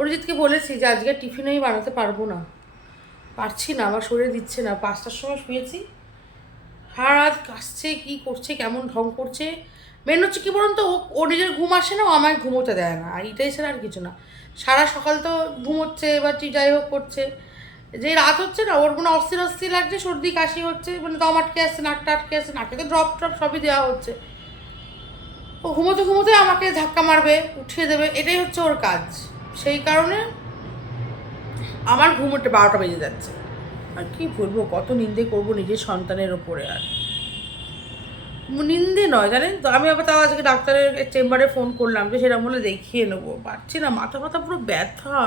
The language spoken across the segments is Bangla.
অরিজিৎকে বলেছি যে আজকে টিফিনেই বানাতে পারবো না, পারছি না, আমার শরীরে দিচ্ছে না। 5টার সময় শুয়েছি, সারা রাত কাশছে, কী করছে, কেমন ঢং করছে। মেন হচ্ছে কী বলুন তো, ও নিজের ঘুম আসে না, ও আমায় ঘুমোতে দেয় না, আর এটাই ছাড়া আর কিছু না। সারা সকাল তো ঘুমোচ্ছে বা যাই হোক করছে, যে রাত হচ্ছে না ওর কোনো অস্থির অস্থির লাগছে, সর্দি কাশি হচ্ছে, মানে দম আটকে আসছে, নাকটা আটকে আসছে, নাকে তো ড্রপ ট্রপ সবই দেওয়া হচ্ছে। ও ঘুমোতে ঘুমোতে আমাকে ধাক্কা মারবে, উঠিয়ে দেবে, এটাই হচ্ছে ওর কাজ। সেই কারণে আমার ঘুম উঠে 12টা বেজে যাচ্ছে। আর কি বলবো, কত নিন্দে করবো নিজের সন্তানের ওপরে। আর নিন্দে নয় জানেন তো, আমি আবার তাও আজকে ডাক্তারের চেম্বারে ফোন করলাম যে সেরকম বলে দেখিয়ে নেবো, পারছি না, মাথা ফাথা পুরো ব্যথা।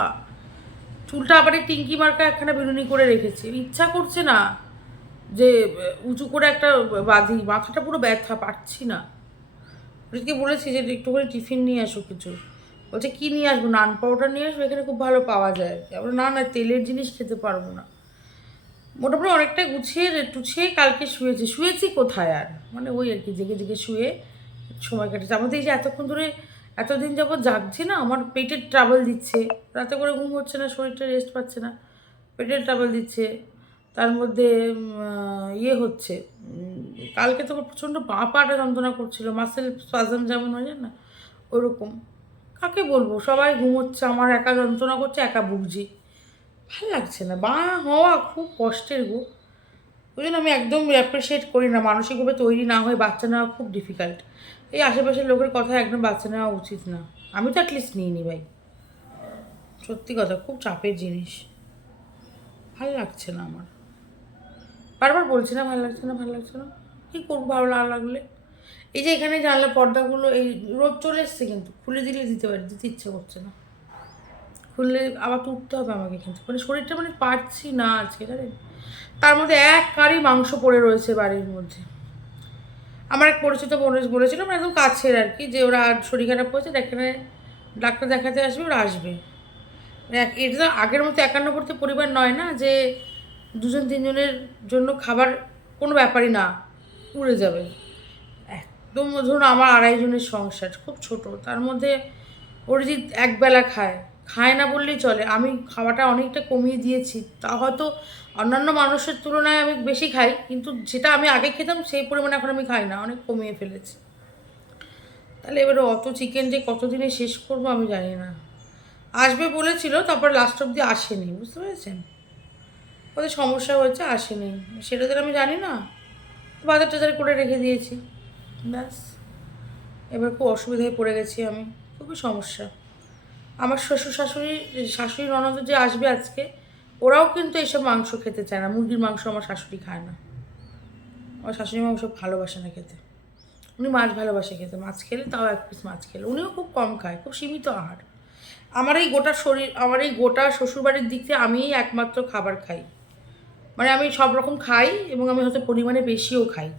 চুলটা আবার এই টিঙ্কি মার্কা একখানা বেরুনি করে রেখেছি, ইচ্ছা করছে না যে উঁচু করে একটা বাঁধি, মাথাটা পুরো ব্যথা, পারছি না। ওদেরকে বলেছি যে একটুখানি টিফিন নিয়ে আসো কিছু। বলছে কী নিয়ে আসবো, নান পাউডার নিয়ে আসবো, এখানে খুব ভালো পাওয়া যায়। আমরা না না, তেলের জিনিস খেতে পারবো না। মোটামুটি অনেকটা গুছিয়ে টুছিয়ে কালকে শুয়েছি। শুয়েছি কোথায় আর, মানে ওই আর কি জেগে জেগে শুয়ে সময় কাটেছে। আমাদের এই যে এতক্ষণ ধরে এতদিন যাবত জাগছি না, আমার পেটের ট্রাবল দিচ্ছে, রাতে করে ঘুম হচ্ছে না, শরীরটা রেস্ট পাচ্ছে না, পেটের ট্রাবল দিচ্ছে। তার মধ্যে ইয়ে হচ্ছে, কালকে তো প্রচণ্ড বাঁ পাটা যন্ত্রণা করছিল, মাসেল স্পাজম যেমন হয় না ওরকম। কাকে বলবো, সবাই ঘুমোচ্ছে, আমার একা যন্ত্রণা করছে, একা ভুগছি। ভাল লাগছে না, বাঁ হওয়া খুব কষ্টের গো। ওই জন্য আমি একদম অ্যাপ্রিসিয়েট করি না, মানসিকভাবে তৈরি না হয়ে বাচ্চা নেওয়া খুব ডিফিকাল্ট। এই আশেপাশের লোকের কথা একদম বাচ্চা নেওয়া উচিত না। আমি তো অ্যাটলিস্ট নিইনি ভাই, সত্যি কথা, খুব চাপের জিনিস। ভাল লাগছে না আমার, বারবার বলছি না, ভালো লাগছে না, ভালো লাগছে না, কী করবো ভালো না লাগলে। এই যে এখানে জানলার পর্দাগুলো, এই রোদ চলে এসছে, কিন্তু খুলে দিলে দিতে পারি, দিতে ইচ্ছে করছে না। খুললে আবার তো উঠতে হবে আমাকে, কিন্তু মানে শরীরটা মানে পারছি না আজকে জানেন। তার মধ্যে এক কারি মাংস পড়ে রয়েছে বাড়ির মধ্যে। আমার এক পরিচিত বলেছিল, মানে একদম কাছের আর কি, যে ওরা শরীর খারাপ হয়েছে, এখানে ডাক্তার দেখাতে আসবে, ওরা আসবে। এটা তো আগের মতো 51 পরিবার নয় না, যে দুজন তিনজনের জন্য খাবার কোনো ব্যাপারই না, উড়ে যাবে। একদম ধরুন আমার 2.5 জনের সংসার, খুব ছোট, তার মধ্যে অরিজিৎ একবেলা খায়, খায় না বললেই চলে। আমি খাওয়াটা অনেকটা কমিয়ে দিয়েছি, তা হয়তো অন্যান্য মানুষের তুলনায় আমি বেশি খাই, কিন্তু যেটা আমি আগে খেতাম সেই পরিমাণে এখন আমি খাই না, অনেক কমিয়ে ফেলেছি। তাহলে এবারে অত চিকেন যে কতদিনে শেষ করবো আমি জানি না। আসবে বলেছিল, তারপর লাস্ট অব্দি আসেনি, বুঝতে পেরেছেন। ওদের সমস্যা হয়েছে, আসেনি, সেটা তো আমি জানি না। বাজার টাজার করে রেখে দিয়েছি, ব্যাস। এবার খুব অসুবিধায় পড়ে গেছি আমি, খুবই সমস্যা। আমার শ্বশুর শাশুড়ি, শাশুড়ি ননদ যে আসবে আজকে, ওরাও কিন্তু এইসব মাংস খেতে চায় না, মুরগির মাংস আমার শাশুড়ি খায় না। আমার শাশুড়ি মাংস ভালোবাসে না খেতে। উনি মাছ ভালোবাসে খেতে, মাছ খেলে তাও 1 পিস মাছ খেলে, উনিও খুব কম খায়, খুব সীমিত আহার। আমার এই গোটা শরীর, আমার এই গোটা শ্বশুরবাড়ির দিক থেকে আমিই একমাত্র খাবার খাই, মানে আমি সব রকম খাই, এবং আমি হয়তো পরিমাণে বেশিও খাই,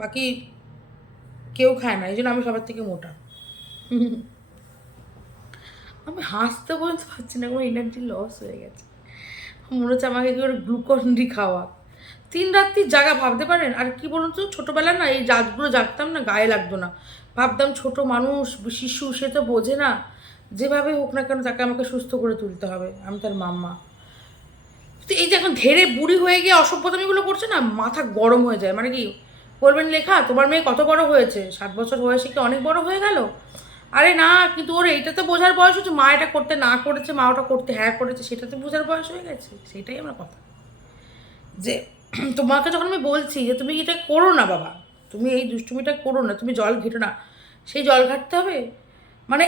বাকি কেউ খায় না, এই জন্য আমি সবার থেকে মোটা। আমি হাসতে পর্যন্ত পারছি না, কোনো এনার্জি লস হয়ে গেছে। মনে হচ্ছে আমাকে কি করে গ্লুকন ডি খাওয়া। 3 রাত্রি জাগা, ভাবতে পারেন। আর কি বলুন তো, ছোটোবেলায় না এই রাতগুলো জাগতাম না, গায়ে লাগতো না। ভাবতাম ছোট মানুষ, শিশু, সে তো বোঝে না, যেভাবে হোক না কেন তাকে আমাকে সুস্থ করে তুলতে হবে, আমি তার মাম্মা। তো এই যে এখন ধেরে বুড়ি হয়ে গিয়ে অসভ্যতামিগুলো করছে না, মাথা গরম হয়ে যায়। মানে কি বলবেন, লেখা তোমার মেয়ে কত বড় হয়েছে, 7 বছর বয়সে কি অনেক বড় হয়ে গেল? আরে না, কিন্তু ওর এইটা তো বোঝার বয়স হচ্ছে, মা এটা করতে না করেছে, মা ওটা করতে হ্যাঁ করেছে, সেটা তো বোঝার বয়স হয়ে গেছে। সেটাই আমার কথা, যে তোমাকে যখন আমি বলছি যে তুমি এটা করো না বাবা, তুমি এই দুষ্টুমিটা করো না, তুমি জল ঘেটো না, সেই জল ঘাটতে হবে। মানে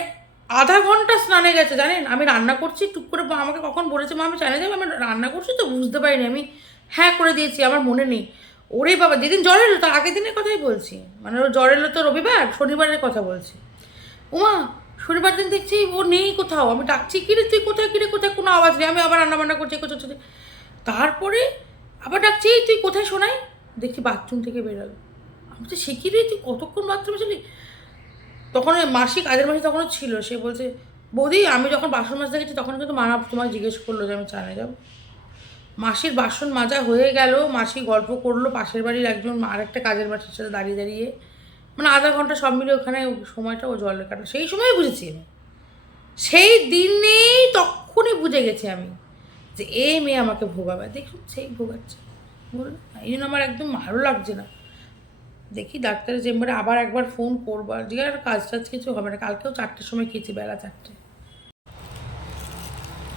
আধা ঘন্টা স্নানে গেছে জানেন। আমি রান্না করছি, টুক করে আমাকে কখন বলেছে, মা আমি চাইলে যাবো, আমি রান্না করছি তো বুঝতে পারিনি, আমি হ্যাঁ করে দিয়েছি, আমার মনে নেই। ওরে বাবা, যেদিন জ্বর এলো তার আগের দিনের কথাই বলছি, মানে ওর জ্বর এলো তো রবিবার, শনিবারের কথা বলছি। উমা, শনিবার দিন দেখছি ও নেই কোথাও, আমি ডাকছি কিরে তুই কোথায়, কিরে কোথায়, কোনো আওয়াজ নেই, আমি আবার রান্না বান্না করছি কোথাও। তারপরে আবার ডাকছি এই তুই কোথায় শোনাই, দেখছি বাথরুম থেকে বেরোলো। আমি তো সে কি রে, তুই কতক্ষণ বাথরুমে ছিলি? তখন ওই মাসি, কাজের মাসি তখনও ছিল, সে বলছে বৌদি আমি যখন বাসন মাজতে গেছি তখন কিন্তু মা তোমায় জিজ্ঞেস করলো যে আমি চানে যাবো। মাসির বাসন মাজা হয়ে গেল, মাসি গল্প করলো পাশের বাড়ির একজন আরেকটা কাজের মাসির সাথে দাঁড়িয়ে দাঁড়িয়ে, মানে আধা ঘন্টা সব মিলে ওখানে সময়টা ও জলের কাটা, সেই সময় বুঝেছি আমি। সেই দিনেই তখনই বুঝে গেছি আমি যে এই মেয়ে আমাকে ভোগাবে। দেখুন সেই ভোগাচ্ছে, বলুন এই জন্য আমার একদম ভালো লাগছে না। দেখি ডাক্তারের চেম্বারে আবার একবার ফোন করবো, আজকে আর কাজ টাজ কিছু হবে না। কালকেও 4টের সময় খেয়েছি, বেলা 4টে।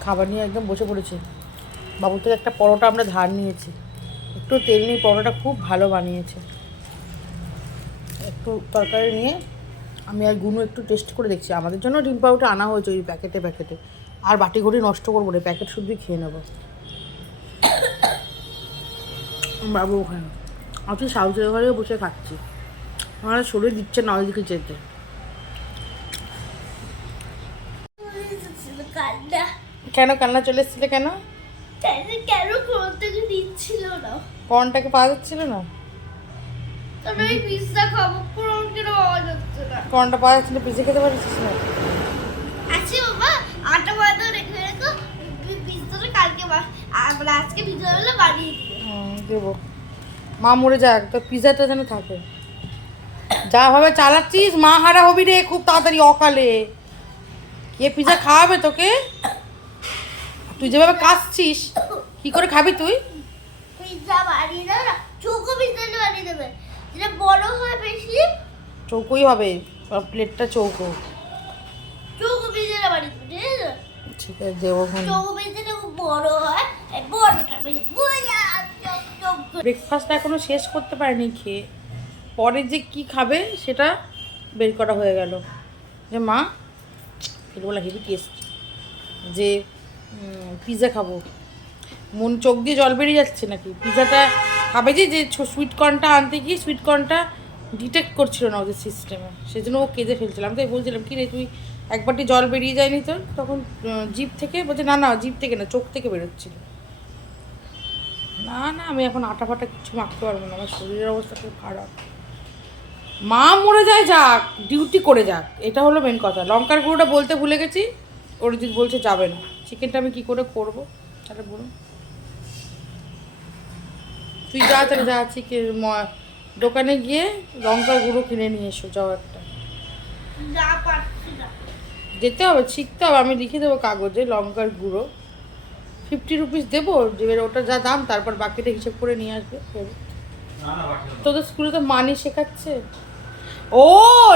খাবার নিয়ে একদম বসে পড়েছি। বাবুর থেকে একটা পরোটা আমরা ধার নিয়েছি, একটু তেল নিয়ে পরোটা খুব ভালো বানিয়েছে। একটু তরকারি নিয়ে আমি আর গুনু একটু টেস্ট করে দেখছি। আমাদের জন্য ডিম পাউডার আনা হয়েছে ওই প্যাকেটে, আর বাটি ঘড়ি নষ্ট করবো রে, প্যাকেট শুধুই খেয়ে নেবো। বাবু ওখানে আমি সাউথের ঘরে বসে খাচ্ছি, আমার শরীর দিচ্ছে না ওইদিকে যেতে। কেন কান্না চলে এসেছিলে কেন? কেন করতে দিচ্ছিল না? কর্নটাকে পাওয়া যাচ্ছিল না? তবে আমি পিৎজা খাবো, কোন কেন পাওয়া যাচ্ছে না? কর্নটা পাওয়া যাচ্ছিল, পিজা খেতে পারছিস না? আচ্ছা বাবা, আটা ময়দা রেখে রেখো, পিৎজাটা কালকে মানে আজকে পিৎজা হলে বানিয়ে দিবে। দেবো, মা মরে যাক তো পিজাটা যেন থাকে। যা ভাবে চালাচ্ছিস মা হারা হবি রে খুব তাড়াতাড়ি অকালে। কে পিজা খাওয়াবে তোকে? তুই যেভাবে কাঁদছিস কি করে খাবি তুই? পিৎজা বানিয়ে দেবে না, চৌকো পিৎজাটা বানিয়ে দেবে, যেটা বড় হয় বেশি। চৌকোই হবে, প্লেটটা চৌকো। চৌকো পিৎজাটা বানিয়ে দেবে, ঠিক ঠিক আছে? আছে দেবো। চৌকো পিৎজাটা খুব বড় হয়, এই বড়টা বেশ বুঝা চক চক। ব্রেকফাস্ট এখনো শেষ করতে পারিনি খেয়ে, পরে যে কি খাবে সেটা বের করা হয়ে গেল। যে মা ফিরবলা হেভি টেস্ট, যে পিৎজা খাবো, মন চোখ দিয়ে জল বেরিয়ে যাচ্ছে নাকি। পিৎজাটা খাবে যে সুইট কর্নটা আনতে গিয়ে সুইট কর্নটা ডিটেক্ট করছিল না ওদের সিস্টেমে, সেজন্য ও কেঁদে ফেলছিলাম। তাই বলছিলাম কি রে তুই একবারটি জল বেরিয়ে যায়নি তোর? তখন জিভ থেকে বলছে না না জিভ থেকে না, চোখ থেকে বেরোচ্ছিল। না না আমি এখন আটা ফাটা কিছু মাখতে পারবো না, আমার শরীরের অবস্থা খুব খারাপ। মা মরে যায় যাক, ডিউটি করে যাক, এটা হলো মেন কথা। লঙ্কার গুঁড়োটা বলতে ভুলে গেছি, অরিজিৎ বলছে যাবে না। চিকেনটা আমি কী করে করবো তাহলে বলুন? তুই যা তাহলে যা, চিকেন দোকানে গিয়ে লঙ্কার গুঁড়ো কিনে নিয়ে এসো, যাও একটা। না পারছি না, যেতে হবে, শিখতে হবে। আমি লিখে দেবো কাগজে লঙ্কার গুঁড়ো 50 রুপিস দেবো, এবার ওটা যা দাম তারপর বাকিটা হিসেব করে নিয়ে আসবে। তোদের স্কুলে তো মানি শেখাচ্ছে। ও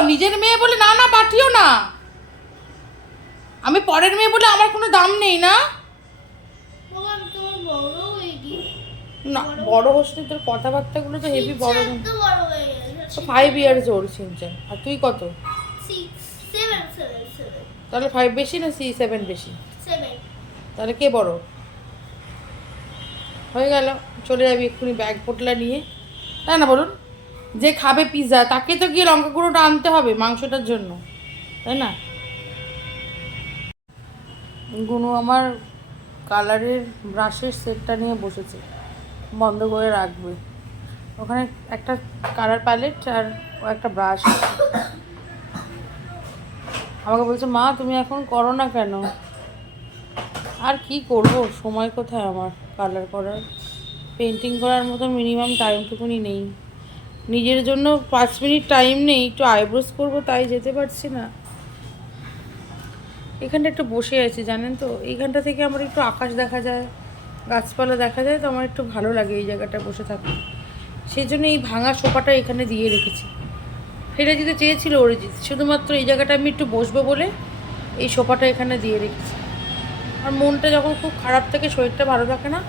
নিজের মেয়ে বলে না না পাঠিও না, আমি পরের মেয়ে বলে আমার কোনো দাম নেই না? তোমার তোমার বড় হয়ে গিয়ে না বড় হোসনি, তোর কথাবার্তাগুলো তো হেভি বড়। তো বড় হয়ে গেছে, 5 ইয়ার্স ওর সিনচান। আর তুই কত? 6 7 7 7 তাহলে 5 বেশি না 7 বেশি? 7। তাহলে কে বড়? হয়ে গেল, চলে যাবি এক্ষুনি ব্যাগ পোটলা নিয়ে, তাই না বলুন? যে খাবে পিৎজা তাকে তো গিয়ে লঙ্কা গুঁড়োটা আনতে হবে মাংসটার জন্য, তাই না? গুনু আমার কালারের ব্রাশের সেটটা নিয়ে বসেছে, বন্ধ করে রাখবে। ওখানে একটা কালার প্যালেট আর একটা ব্রাশ। আমাকে বলছে মা তুমি এখন করো না কেন? আর কি করব, সময় কোথায় আমার কালার করার, পেন্টিং করার মতো মিনিমাম টাইমটুকুনি নেই। নিজের জন্য 5 মিনিট টাইম নেই, একটু আইব্রোস করবো তাই যেতে পারছি না। এখানটা একটু বসে আছি জানেন তো, এইখানটা থেকে আমার একটু আকাশ দেখা যায়, গাছপালা দেখা যায়, তো আমার একটু ভালো লাগে এই জায়গাটা বসে থাকতে। সেই জন্য এই ভাঙা সোফাটা এখানে দিয়ে রেখেছি। ফেলে দিতে চেয়েছিল অরিজিৎ, শুধুমাত্র এই জায়গাটা আমি একটু বসবো বলে এই সোফাটা এখানে দিয়ে রেখেছি। আর মনটা যখন খুব খারাপ থাকে, শরীরটা ভালো থাকে না,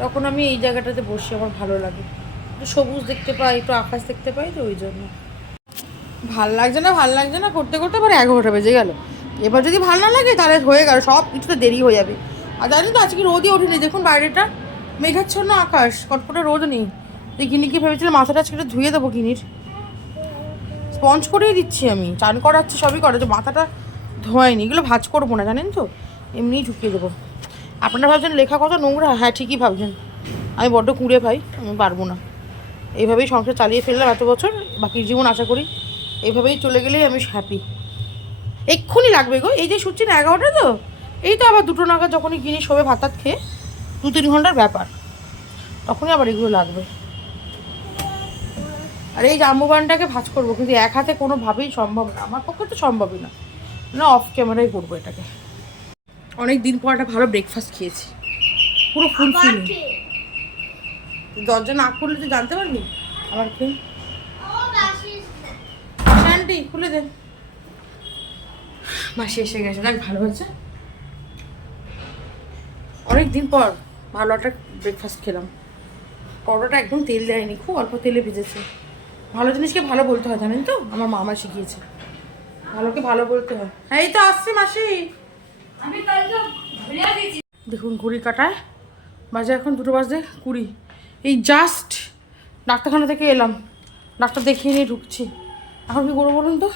তখন আমি এই জায়গাটাতে বসি, আমার ভালো লাগে। একটু সবুজ দেখতে পাই, একটু আকাশ দেখতে পাই, তো ওই জন্য ভাল লাগছে না করতে করতে আবার 11টা বেজে গেল। এবার যদি ভালো না লাগে তাহলে হয়ে গেল, সব কিছুতে দেরি হয়ে যাবে। আর জানি তো আজকে রোদই ওঠেনি, দেখুন বাইরেটা মেঘাচ্ছন্ন আকাশ, কটকটে রোদ নেই। এই গিনিকে ভেবেছিলাম মাথাটা আজকে একটু ধুয়ে দেবো, গিনির স্পঞ্জ করেই দিচ্ছি আমি, চান করাচ্ছি সবই করাচ্ছি, মাথাটা ধোয়াইনি। এগুলো ভাজ করবো না জানেন তো, এমনিই ঢুকিয়ে দেবো। আপনারা ভাবছেন লেখা কত নোংরা, হ্যাঁ ঠিকই ভাবছেন, আমি বড্ড কুঁড়ে ভাই, আমি পারবো না। এইভাবেই সংসার চালিয়ে ফেললাম এত বছর, বাকি জীবন আশা করি এইভাবেই চলে গেলেই আমি হ্যাপি। এক্ষুনি লাগবে গো, এই যে শুচ্ছি না 11টা, তো এই তো আবার 2টো নাগাদ যখনই গিনি শোবে ভাত খেয়ে 2-3 ঘন্টার ব্যাপার, তখনই আবার এগুলো লাগবে। আর এই জাম্বুবানটাকে ভাজ করবো, কিন্তু এক হাতে কোনোভাবেই সম্ভব না, আমার পক্ষে তো সম্ভবই না। না অফ ক্যামেরাই করবো এটাকে। অনেক দিন পর একটা ভালো ব্রেকফাস্ট খেয়েছি, পুরো ফুল আবার ফিলিং। খেয়ে। দরজা না খুললে তুই জানতে পারবি আবার কে। ও বাসি এসেছে। আন্টি খুলে দে। মাসি এসে গেছে, দেখ ভালো হয়েছে। অনেক দিন পর ভালো একটা ব্রেকফাস্ট খেলাম। পরোটাটা একদম তেল দেয়নি, খুব অল্প তেলে ভেজেছে। ভালো জিনিসকে ভালো বলতে হয় জানেন তো, আমার মামা শিখিয়েছে ভালোকে ভালো বলতে হয়। হ্যাঁ এই তো আসছে মাসি। আমি কালকে ভুলে গেছি। দেখুন ঘড়ি কাটায় বাজে এখন 2:20। এই জাস্ট ডাক্তারখানা থেকে এলাম, ডাক্তার দেখিয়ে নিয়ে ঢুকছি। এখন কী করবো বলুন তো,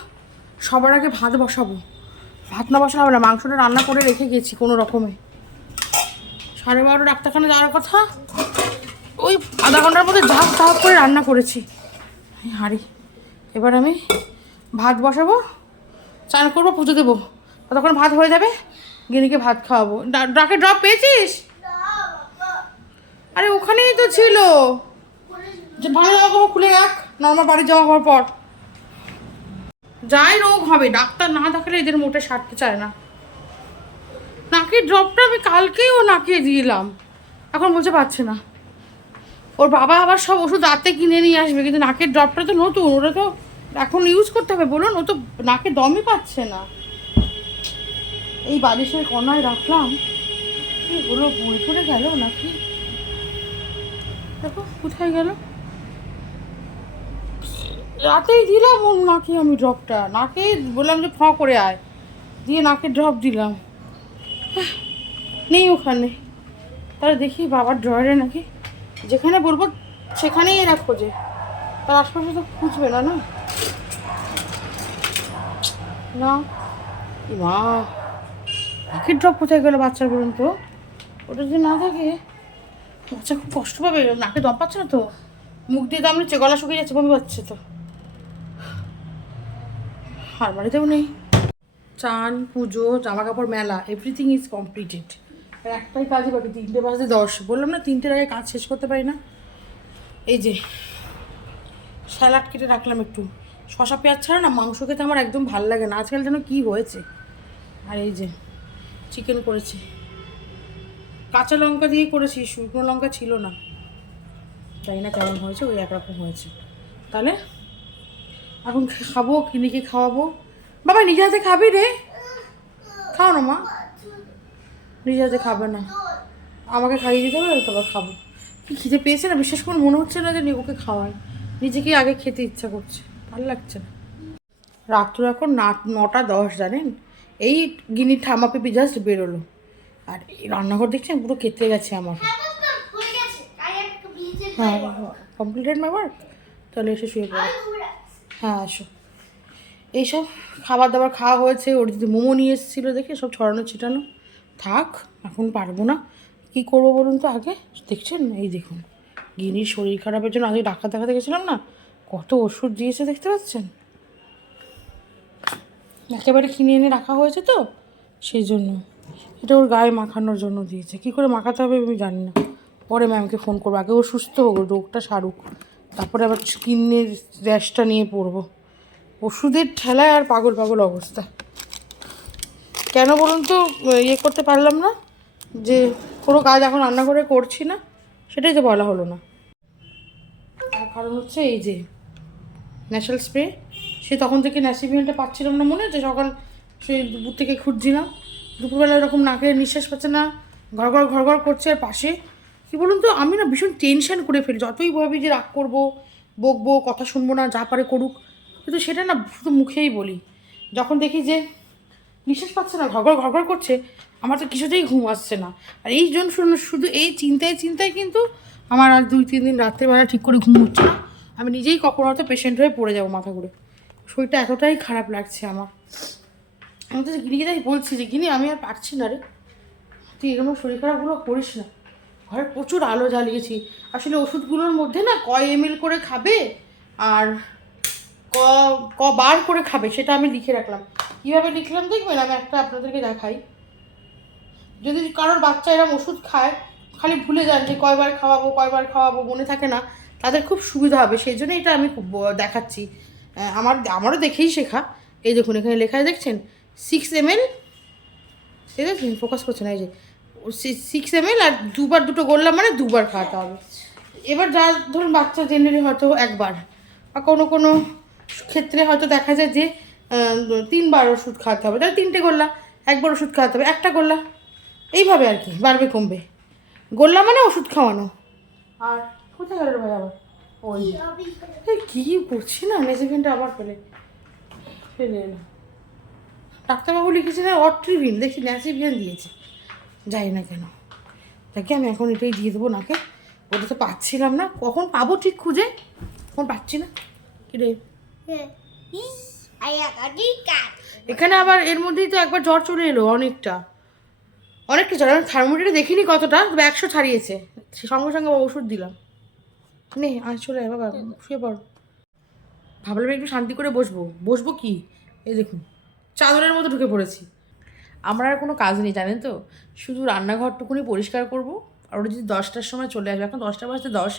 সবার আগে ভাত বসাবো। ভাত না বসানো হবে না, মাংসটা রান্না করে রেখে গেছি কোনো রকমে। 12:30 ডাক্তারখানা যাওয়ার কথা, ওই আধা ঘন্টার মধ্যে ঝাঁপ ঝাঁপ করে রান্না করেছি হাঁড়ি। এবার আমি ভাত বসাবো, চান করবো, পুজো দেবো, ততক্ষণ ভাত হয়ে যাবে, গিনিকে ভাত খাওয়াবো। ডাকে ড্রপ পেয়েছিস? আরে ওখানেই তো ছিল। যে ভালো জামা কাপড় খুলে রাখ, নর্মাল বাড়ির জামা কাপড় পর। যাই রোগ হবে, ডাক্তার না দেখালে এদের মোটে সারতে চায় না। নাকের ড্রপটা আমি কালকেই ও নাকে দিলাম, এখন বলতে পারছে না। ওর বাবা আবার সব ওষুধ রাতে কিনে নিয়ে আসবে, কিন্তু নাকের ড্রপটা তো নতুন, ওটা তো এখন ইউজ করতে হবে বলুন। ও তো নাকে দমই পাচ্ছে না। এই বালিশের কোনায় রাখলাম, কি হলো, বই পড়ে গেল নাকি? দেখো কোথায় গেল। রাতেই দিলাম ওর নাকে আমি ড্রপটা, নাকে বললাম যে ফঁ করে আয়, দিয়ে নাকে ড্রপ দিলাম, নেই ওখানে। তাহলে দেখি বাবার ড্রয়ারে নাকি, যেখানে বলবো সেখানেই এরা খোঁজে, তার আশপাশে তো খুঁজবে না। না না মা, নাকের ড্রপ কোথায় গেলো বাচ্চার বলুন তো? ওটা যদি না থাকে বাচ্চা খুব কষ্ট পাবে, নাকে দম পাচ্ছে না তো, মুখ দিয়ে দাম নিচ্ছে, গলা শুকিয়ে যাচ্ছে, বমি পাচ্ছে তো। আর বাড়িতেও নেই। চান, পুজো, জামা কাপড় মেলা, এভরিথিং ইজ কমপ্লিটেড। আর একটাই কাজই বাকি, 3:10 বললাম না 3টের আগে কাজ শেষ করতে পারি না। এই যে স্যালাড কেটে রাখলাম একটু, শশা পেঁয়াজ ছাড়া না মাংস খেতে আমার একদম ভালো লাগে না, আজকাল যেন কী হয়েছে। আর এই যে চিকেন করেছি, কাঁচা লঙ্কা দিয়ে করেছি, শুকনো লঙ্কা ছিল না, জানি না কেমন হয়েছে, ওই একরকম হয়েছে। তাহলে এখন খাবো, কিনিকে খাওয়াবো। বাবা নিজে হাতে খাবি রে, খাও না মা। নিজে হাতে খাবে না, আমাকে খাইয়ে দিতে হবে, তারপর খাবো। কি খিদে পেয়েছে না, বিশেষ করে মনে হচ্ছে না যে ওকে খাওয়াই, নিজেকে আগে খেতে ইচ্ছা করছে, ভালো লাগছে না। রাত্র এখন 9:10 জানেন। এই গিনির ঠামা পেপি জাস্ট বেরোলো, আর এই রান্নাঘর দেখছেন পুরো কেটে গেছে আমার। হয়ে গেছে। আই একটু ভিজে হ্যাঁ কমপ্লিটেড মাই ওয়ার্ক। তাহলে এসে শুয়ে পড়ো। হ্যাঁ আসো। এইসব খাবার দাবার খাওয়া হয়েছে, ওর যদি মোমো নিয়ে এসেছিলো দেখে সব ছড়ানো ছিটানো থাক, এখন পারবো না। কী করবো বলুন তো আগে, দেখছেন এই দেখুন গিনির শরীর খারাপের জন্য আজকে ডাক্তার দেখাতে গেছিলাম না, কত ওষুধ দিয়েছে দেখতে পাচ্ছেন, একেবারে কিনে এনে রাখা হয়েছে তো সেই জন্য। এটা ওর গায়ে মাখানোর জন্য দিয়েছে, কী করে মাখাতে হবে আমি জানি না, পরে ম্যামকে ফোন করবো। আগে ও সুস্থ হোক, রোগটা সারুক, তারপরে আবার স্কিনের র্যাশটা নিয়ে পড়বো। ওষুধের ঠেলায় আর পাগল পাগল অবস্থা। কেন বলুন তো ইয়ে করতে পারলাম না, যে কোনো কাজ এখন রান্না করে করছি না, সেটাই তো বলা হলো না। তার কারণ হচ্ছে এই যে ন্যাশনাল স্প্রে, সে তখন থেকে ন্যাসিভিয়ানটা পাচ্ছিলাম না, মনে হচ্ছে সকাল সেই দুপুর থেকে খুঁজছিলাম, দুপুরবেলা এরকম নাকে নিঃশ্বাস পাচ্ছে না, ঘর ঘর করছে। আর পাশে কী বলুন তো, আমি না ভীষণ টেনশন করে ফেলি, যতই ভাবি যে রাগ করবো, বকবো, কথা শুনবো না, যা পারে করুক, কিন্তু সেটা না শুধু মুখেই বলি। যখন দেখি যে নিঃশ্বাস পাচ্ছে না, ঘর করছে, আমার তো কিছুতেই ঘুম আসছে না। আর এই জন্য শুধু এই চিন্তায় কিন্তু আমার আর 2-3 দিন রাত্রেবেলা ঠিক করে ঘুম হচ্ছে না। আমি নিজেই কখনো হয়তো পেশেন্ট হয়ে পড়ে যাবো মাথা ঘুরে, শরীরটা এতটাই খারাপ লাগছে আমার। আমি তো গিনিকে তাই বলছি যে গিনি আমি আর পারছি না রে, তুই এরকম শরীর খারাপগুলো করিস না। ঘরে প্রচুর আলো জ্বালিয়েছি, আসলে ওষুধগুলোর মধ্যে না কয় ml করে খাবে আর বার করে খাবে সেটা আমি লিখে রাখলাম। কীভাবে লিখলাম দেখবেন, আমি একটা আপনাদেরকে দেখাই। যদি কারোর বাচ্চা এরকম ওষুধ খায়, খালি ভুলে যান যে কয়বার খাওয়াবো মনে থাকে না, তাদের খুব সুবিধা হবে, সেই জন্য এটা আমি দেখাচ্ছি। আমারও দেখেই শেখা। এই দেখুন এখানে লেখায় দেখছেন 6 ml, ঠিক আছে, ফোকাস করছে না, এই যে 6 ml, আর দুবার দুটো গোল্লা মানে দুবার খাওয়াতে হবে। এবার যা ধরুন বাচ্চা জেনারেলি হয়তো একবার, বা কোনো কোনো ক্ষেত্রে হয়তো দেখা যায় যে 3বার ওষুধ খাওয়াতে হবে, তাহলে 3টে গোল্লা, একবার ওষুধ খাওয়াতে হবে, একটা গোল্লা, এইভাবে আর কি বাড়বে কমবে। গোল্লা মানে ওষুধ খাওয়ানো। আর কোথায় গেল রে ভাই আবার? ওই কী করছি না, নেসিভিনটা আবার ফেলে এলো। ডাক্তারবাবু লিখেছে না অট্রিভিন, দেখি ন্যাসিভিন দিয়েছে, যাই না কেন। তাকে আমি এখন এটাই দিয়ে দেবো নাকে, ওটা তো পাচ্ছিলাম না, কখন পাবো ঠিক খুঁজে, এখন পাচ্ছি না কি রে। এখানে আবার এর মধ্যেই তো একবার জ্বর চলে এলো, অনেকটা জ্বর। আমি থার্মোমিটারে দেখিনি কতটা, তবে 100 ছাড়িয়েছে, সঙ্গে সঙ্গে ওষুধ দিলাম। নে আজ চলে আয় বাবা, শুয়ে পড়। ভাবলাম একটু শান্তি করে বসবো কি, এই দেখুন চাদরের মতো ঢুকে পড়েছি। আমার আর কোনো কাজ নেই জানেন তো, শুধু রান্নাঘরটুকুনি পরিষ্কার করব। আর ওরা যদি 10টার সময় চলে আসবে, এখন 10টা বাজতে 10,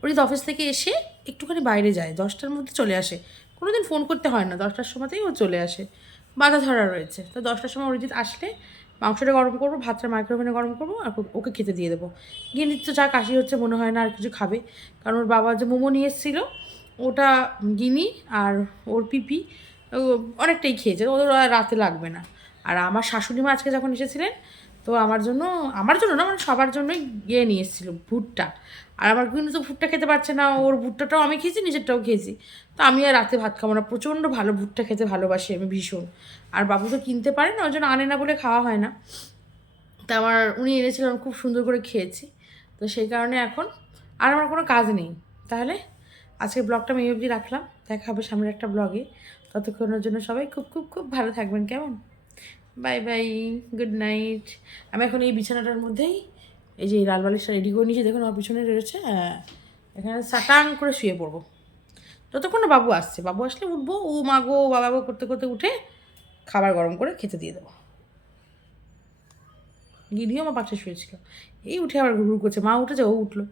ও যদি অফিস থেকে এসে একটুখানি বাইরে যায় 10টার মধ্যে চলে আসে, কোনো দিন ফোন করতে হয় না, 10টার সময়তেই ও চলে আসে, বাধা ধরা রয়েছে। তো 10টার সময় অরিজিৎ আসলে মাংসটা গরম করবো, ভাতটা মাইক্রোওভেনে গরম করবো, আর ওকে খেতে দিয়ে দেবো। গিন্নির তো যা কাশি হচ্ছে মনে হয় না আর কিছু খাবে, কারণ ওর বাবা যে মোমো নিয়ে এসেছিলো ওটা গিনি আর ওর পিপি অনেকটাই খেয়েছে, ওদের রাতে লাগবে না। আর আমার শাশুড়ি মা আজকে যখন এসেছিলেন, তো আমার জন্য না, মানে সবার জন্যই গিয়ে নিয়ে এসেছিলো ভুট্টা। আর আমার কিন্তু তো ভুট্টা খেতে পারছে না, ওর ভুট্টাটাও আমি খেয়েছি, নিজেরটাও খেয়েছি। তো আমি আর রাতে ভাত খাবো না, প্রচণ্ড ভালো ভুট্টা খেতে ভালোবাসি আমি ভীষণ। আর বাবু তো কিনতে পারে না, ওই জন্য আনে না বলে খাওয়া হয় না। তা উনি এনেছিলেন, খুব সুন্দর করে খেয়েছি। তো সেই কারণে এখন আর আমার কোনো কাজ নেই। তাহলে আজকে ব্লগটা আমি এই অবধি রাখলাম, দেখা হবে সামনের একটা ব্লগে। ততক্ষণের জন্য সবাই খুব খুব খুব ভালো থাকবেন, কেমন? Bye bye, good night. আমি এখন এই বিছানাটার মধ্যেই এই যে লাল বালিশটা রেডি করে নিয়েছি, দেখুন আমার পিছনে রয়েছে, হ্যাঁ, এখানে সাটাং করে শুয়ে পড়বো যতক্ষণ না বাবু আসছে। বাবু আসলে উঠবো, ও মা গো বাবা গো করতে করতে উঠে খাবার গরম করে খেতে দিয়ে দেবো। গিনিও আমার পাশে শুয়েছিল, এই উঠে আবার ঘুরঘুর করছে, মা উঠেছে ও উঠলো।